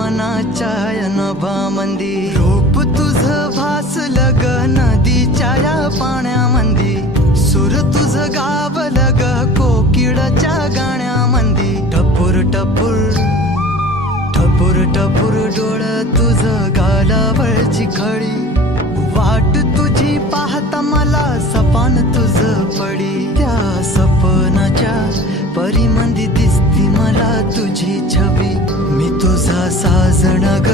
मनाच्या या नभामंदी रूप तुझं भासलं ग नदीच्या या पाण्यामंदी सूर तुझं गावलं ग कोकिळच्या गाण्यामंदी टपूर टपूर टपूर टपूर डोळं तुझं गालावरची खळी वाट तुझी पाहता मला सपान तुझं पडी त्या सपनाच्या परीमंदी दिसती मला तुझी छबी मी तुझा साजण ग